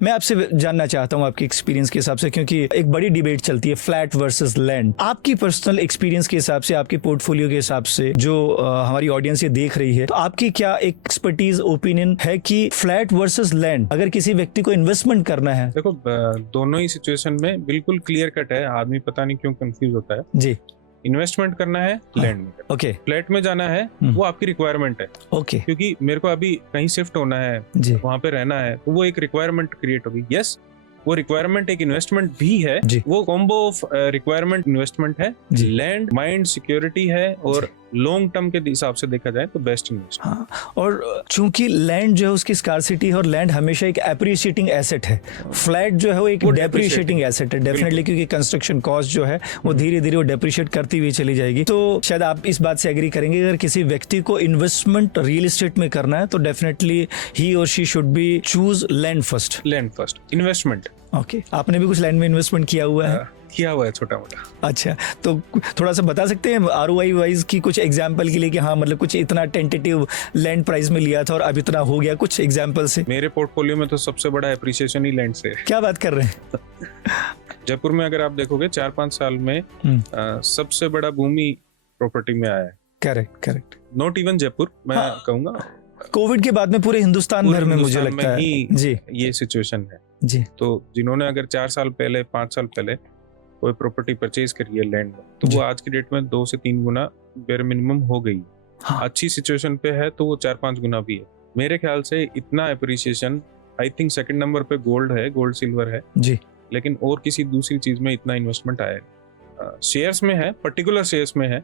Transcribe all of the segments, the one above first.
मैं आपसे जानना चाहता हूँ आपके एक्सपीरियंस के हिसाब से, क्योंकि एक बड़ी डिबेट चलती है फ्लैट वर्सेस लैंड। आपकी पर्सनल एक्सपीरियंस के हिसाब से, आपके पोर्टफोलियो के हिसाब से, जो हमारी ऑडियंस ये देख रही है, तो आपकी क्या एक्सपर्टीज ओपिनियन है कि फ्लैट वर्सेस लैंड अगर किसी व्यक्ति को इन्वेस्टमेंट करना है? देखो, दोनों ही सिचुएशन में बिल्कुल क्लियर कट है, आदमी पता नहीं क्यों कंफ्यूज होता है। जी, इन्वेस्टमेंट करना है लैंड में, ओके, फ्लैट में जाना है वो आपकी रिक्वायरमेंट है। ओके, क्योंकि मेरे को अभी कहीं शिफ्ट होना है, जी, वहां पे रहना है, तो वो एक रिक्वायरमेंट क्रिएट होगी। यस, वो रिक्वायरमेंट एक इन्वेस्टमेंट भी है, जी। वो कॉम्बो ऑफ रिक्वायरमेंट इन्वेस्टमेंट है। जी। लैंड माइंड सिक्योरिटी है और लॉन्ग टर्म के हिसाब से देखा जाए तो बेस्ट इन्वेस्टमेंट। हाँ, और चूंकि लैंड जो है उसकी स्कार्सिटी है और लैंड हमेशा एक एप्रिशिएटिंग एसेट है, फ्लैट जो है वो एक डेप्रिशिएटिंग एसेट है डेफिनेटली, क्योंकि कंस्ट्रक्शन कॉस्ट जो है वो धीरे धीरे वो डेप्रिशिएट करती हुई चली जाएगी। तो शायद आप इस बात से एग्री करेंगे, अगर किसी व्यक्ति को इन्वेस्टमेंट रियल एस्टेट में करना है तो डेफिनेटली ही और she should be choose land first. Land first investment. Okay, आपने भी कुछ लैंड में इन्वेस्टमेंट किया हुआ है? किया हुआ है छोटा मोटा। अच्छा, तो थोड़ा सा बता सकते हैं ROI वाइज की कुछ एग्जांपल के लिए कि हाँ मतलब कुछ इतना टेंटेटिव लैंड प्राइस में लिया था और अब इतना हो गया, कुछ एग्जांपल से? मेरे पोर्टफोलियो में तो सबसे बड़ा एप्रिसिएशन ही लैंड से है। क्या बात कर रहे हैं? जयपुर में अगर आप देखोगे 4-5 साल में सबसे बड़ा भूमि प्रॉपर्टी में आया है। Correct, correct. Not even Jaipur, मैं कहूंगा कोविड के बाद में पूरे हिंदुस्तान भर में मुझे लगता है जी ये सिचुएशन है। जी, तो जिन्होंने अगर 4 साल पहले 5 साल पहले कोई प्रॉपर्टी परचेज करी है लैंड में, तो वो आज की डेट में 2 से 3 गुना बेर मिनिमम हो गई। हाँ। अच्छी सिचुएशन पे है तो वो 4-5 गुना भी है। मेरे ख्याल से इतना appreciation I think second number पे गोल्ड है, गोल्ड सिल्वर है जी, लेकिन और किसी दूसरी चीज में इतना इन्वेस्टमेंट आया है। शेयर्स में है, पर्टिकुलर शेयर्स में है।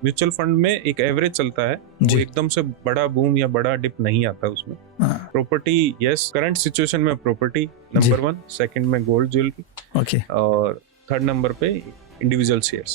म्यूचुअल फंड में एक एवरेज चलता है, वो एकदम से बड़ा बूम या बड़ा डिप नहीं आता उसमें। प्रॉपर्टी, यस, करंट सिचुएशन में प्रॉपर्टी नंबर 1, सेकंड में गोल्ड ज्वेलरी, ओके, और थर्ड नंबर पे इंडिविजुअल शेयर्स।